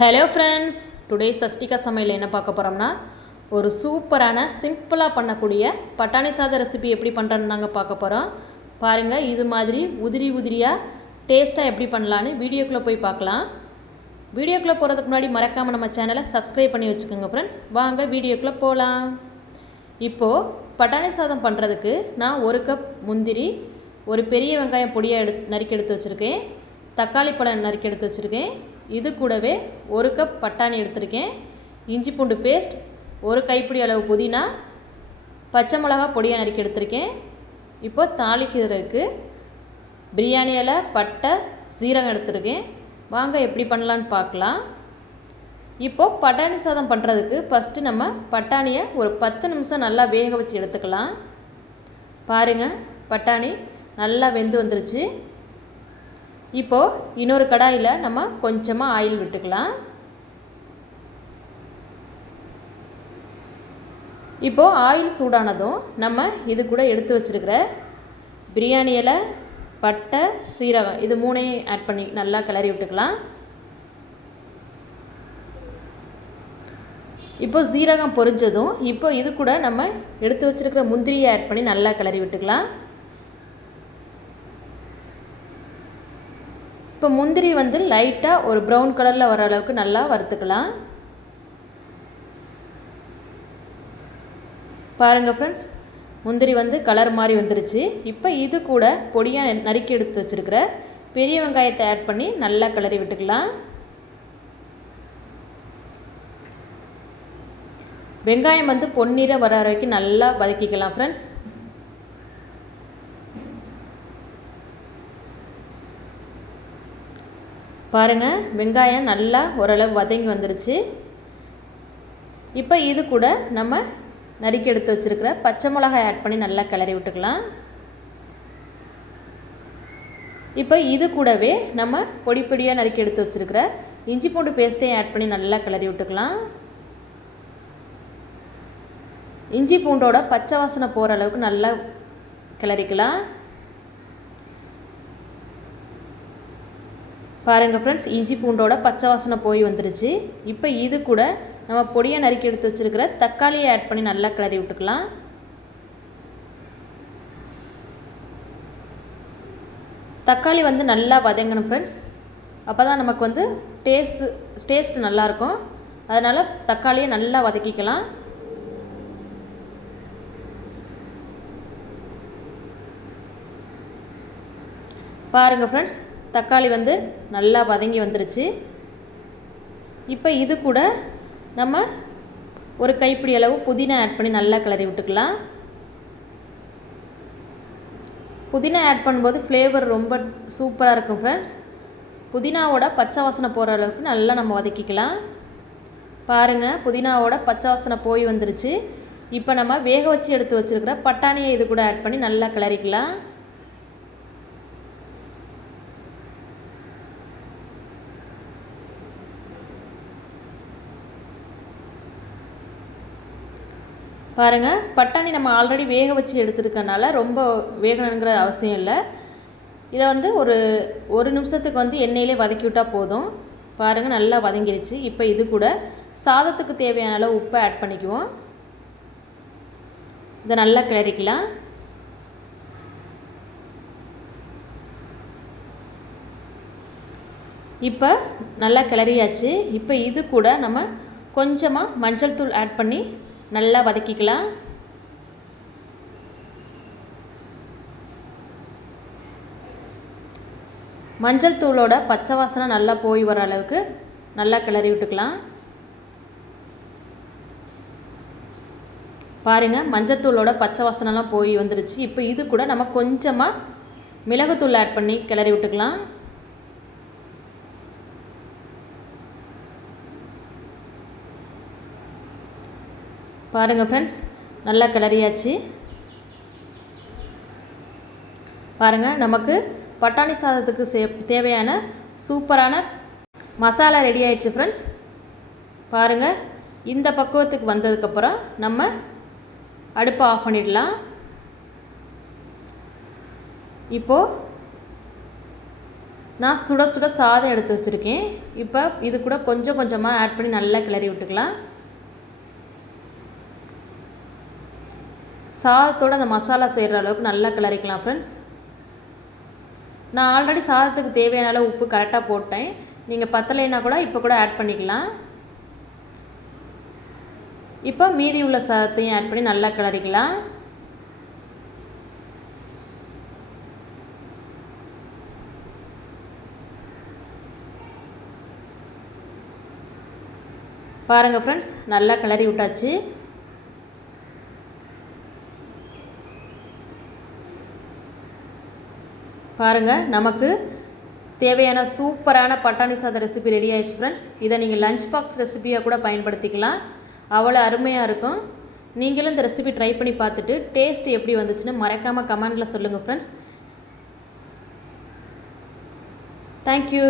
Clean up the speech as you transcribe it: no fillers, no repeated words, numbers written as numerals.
Hello friends, today Shashtika சமையல் என்ன பார்க்க போகிறோம்னா ஒரு சூப்பரான சிம்பிளாக பண்ணக்கூடிய பட்டாணி சாத ரெசிபி எப்படி பண்ணுறேன்னு தாங்க பார்க்க போகிறோம். பாருங்கள், இது மாதிரி உதிரி உதிரியாக டேஸ்ட்டாக எப்படி பண்ணலான்னு வீடியோக்குள்ளே போய் பார்க்கலாம். வீடியோக்குள்ளே போகிறதுக்கு முன்னாடி மறக்காமல் நம்ம சேனலை சப்ஸ்கிரைப் பண்ணி வச்சுக்கோங்க ஃப்ரெண்ட்ஸ். வாங்க வீடியோக்குள்ளே போகலாம். இப்போது பட்டாணி சாதம் பண்ணுறதுக்கு நான் 1 கப் முந்திரி, ஒரு பெரிய வெங்காயம் பொடியாக நறுக்கி எடுத்து வச்சுருக்கேன், தக்காளி பழம் நறுக்கி எடுத்து வச்சுருக்கேன், இது கூடவே 1 கப் பட்டாணி எடுத்திருக்கேன், இஞ்சி பூண்டு பேஸ்ட், ஒரு கைப்பிடி அளவு புதினா, பச்சை மிளகா பொடியாக நறுக்கி எடுத்திருக்கேன். இப்போது தாளிக்கிறதுக்கு பிரியாணி இலை, பட்டை, சீரகம் எடுத்திருக்கேன். வாங்க எப்படி பண்ணலான்னு பார்க்கலாம். இப்போது பட்டாணி சாதம் பண்ணுறதுக்கு ஃபஸ்ட்டு நம்ம பட்டாணியை ஒரு 10 நிமிஷம் நல்லா வேக வச்சு எடுத்துக்கலாம். பாருங்கள், பட்டாணி நல்லா வெந்து வந்துருச்சு. இப்போது இன்னொரு கடாயில் நம்ம கொஞ்சமாக ஆயில் விட்டுக்கலாம். இப்போது ஆயில் சூடானதும் நம்ம இது கூட எடுத்து வச்சுருக்கிற பிரியாணி இலை, பட்டை, சீரகம் இது 3ஐயும் ஆட் பண்ணி நல்லா கிளறி விட்டுக்கலாம். இப்போ சீரகம் பொரிஞ்சதும் இப்போ இது கூட நம்ம எடுத்து வச்சுருக்கிற முந்திரியை ஆட் பண்ணி நல்லா கிளறி விட்டுக்கலாம். இப்போ முந்திரி லைட்டாக ஒரு ப்ரௌன் கலரில் வர அளவுக்கு நல்லா வறுத்துக்கலாம். பாருங்கள் ஃப்ரெண்ட்ஸ், முந்திரி கலர் மாதிரி வந்துருச்சு. இப்போ இது கூட பொடியாக நறுக்கி எடுத்து வச்சுருக்கிற பெரிய வெங்காயத்தை ஆட் பண்ணி நல்லா கிளறி விட்டுக்கலாம். வெங்காயம் பொன்னிறம் வர வரைக்கும் நல்லா வதக்கிக்கலாம் ஃப்ரெண்ட்ஸ். பாருங்கள், வெங்காயம் நல்லா ஓரளவு வதங்கி வந்துருச்சு. இப்போ இது கூட நம்ம நறுக்கி எடுத்து வச்சுருக்கிற பச்சை மிளகாய் ஆட் பண்ணி நல்லா கிளறி விட்டுக்கலாம். இப்போ இது கூடவே நம்ம பொடி பொடியாக நறுக்கி எடுத்து வச்சுருக்கிற இஞ்சி பூண்டு பேஸ்ட்டையும் ஆட் பண்ணி நல்லா கிளறி விட்டுக்கலாம். இஞ்சி பூண்டோட பச்சை வாசனை போகிற அளவுக்கு நல்லா கிளறிக்கலாம். பாருங்கள் ஃப்ரெண்ட்ஸ், இஞ்சி பூண்டோட பச்சை வாசனை போய் வந்துருச்சு. இப்போ இது கூட நம்ம பொடியை நறுக்கி எடுத்து வச்சுருக்கிற தக்காளியை ஆட் பண்ணி நல்லா கிளறி விட்டுக்கலாம். தக்காளி நல்லா வதங்கணும் ஃப்ரெண்ட்ஸ். அப்போ தான் நமக்கு டேஸ்ட் நல்லாயிருக்கும். அதனால் தக்காளியை நல்லா வதக்கிக்கலாம். பாருங்கள் ஃப்ரெண்ட்ஸ், தக்காளி நல்லா வதங்கி வந்துருச்சு. இப்போ இது கூட நம்ம ஒரு கைப்பிடி அளவு புதினா ஆட் பண்ணி நல்லா கிளறி விட்டுக்கலாம். புதினா ஆட் பண்ணும்போது ஃப்ளேவர் ரொம்ப சூப்பராக இருக்கும் ஃப்ரெண்ட்ஸ். புதினாவோட பச்சை வாசனை போகிற அளவுக்கு நல்லா நம்ம வதக்கிக்கலாம். பாருங்கள், புதினாவோட பச்சை வாசனை போய் வந்துருச்சு. இப்போ நம்ம வேக வச்சு எடுத்து வச்சுருக்கிற பட்டாணியை இது கூட ஆட் பண்ணி நல்லா கிளறிக்கலாம். பாருங்கள், பட்டாணி நம்ம ஆல்ரெடி வேக வச்சு எடுத்துருக்கனால ரொம்ப வேகணுங்கிற அவசியம் இல்லை. இதை ஒரு நிமிஷத்துக்கு எண்ணெயிலே வதக்கி விட்டால் போதும். பாருங்கள், நல்லா வதங்கிருச்சு. இப்போ இது கூட சாதத்துக்கு தேவையான அளவு உப்பை ஆட் பண்ணிக்குவோம். இதை நல்லா கிளறிக்கலாம். இப்போ நல்லா கிளறியாச்சு. இப்போ இது கூட நம்ம கொஞ்சமாக மஞ்சள் தூள் ஆட் பண்ணி நல்லா வதக்கிக்கலாம். மஞ்சள் தூளோட பச்சை வாசனை நல்லா போய் வர அளவுக்கு நல்லா கிளறி விட்டுக்கலாம். பாருங்கள், மஞ்சள் தூளோட பச்சை வாசனைலாம் போய் வந்துருச்சு. இப்போ இது கூட நம்ம கொஞ்சமாக மிளகுத்தூள் ஆட் பண்ணி கிளறி விட்டுக்கலாம். பாருங்கள் ஃப்ரெண்ட்ஸ், நல்லா கிளறியாச்சு. பாருங்கள், நமக்கு பட்டாணி சாதத்துக்கு தேவையான சூப்பரான மசாலா ரெடி ஆயிடுச்சு ஃப்ரெண்ட்ஸ். பாருங்கள், இந்த பக்குவத்துக்கு வந்ததுக்கப்புறம் நம்ம அடுப்பை ஆஃப் பண்ணிடலாம். இப்போது நான் சுட சுட சாதம் எடுத்து வச்சுருக்கேன். இப்போ இது கூட கொஞ்சம் கொஞ்சமாக ஆட் பண்ணி நல்லா கிளறி விட்டுக்கலாம். சாதத்தோடு அந்த மசாலா செய்கிற அளவுக்கு நல்லா கிளறிக்கலாம் ஃப்ரெண்ட்ஸ். நான் ஆல்ரெடி சாதத்துக்கு தேவையான அளவு உப்பு கரெக்டாக போட்டேன். நீங்கள் பத்தலைன்னா கூட இப்போ கூட ஆட் பண்ணிக்கலாம். இப்போ மீதி உள்ள சாதத்தையும் ஆட் பண்ணி நல்லா கிளறிக்கலாம். பாருங்கள் ஃப்ரெண்ட்ஸ், நல்லா கிளறி விட்டாச்சு. பாருங்கள், நமக்கு தேவையான சூப்பரான பட்டாணி சாதம் ரெசிபி ரெடி ஆயிடுச்சு ஃப்ரெண்ட்ஸ். இதை நீங்கள் லஞ்ச் பாக்ஸ் ரெசிபியாக கூட பயன்படுத்திக்கலாம். அவ்வளோ அருமையாக இருக்கும். நீங்களும் இந்த ரெசிபி ட்ரை பண்ணி பார்த்துட்டு டேஸ்ட் எப்படி வந்துச்சுன்னு மறக்காமல் கமெண்டில் சொல்லுங்கள் ஃப்ரெண்ட்ஸ். தேங்க்யூ.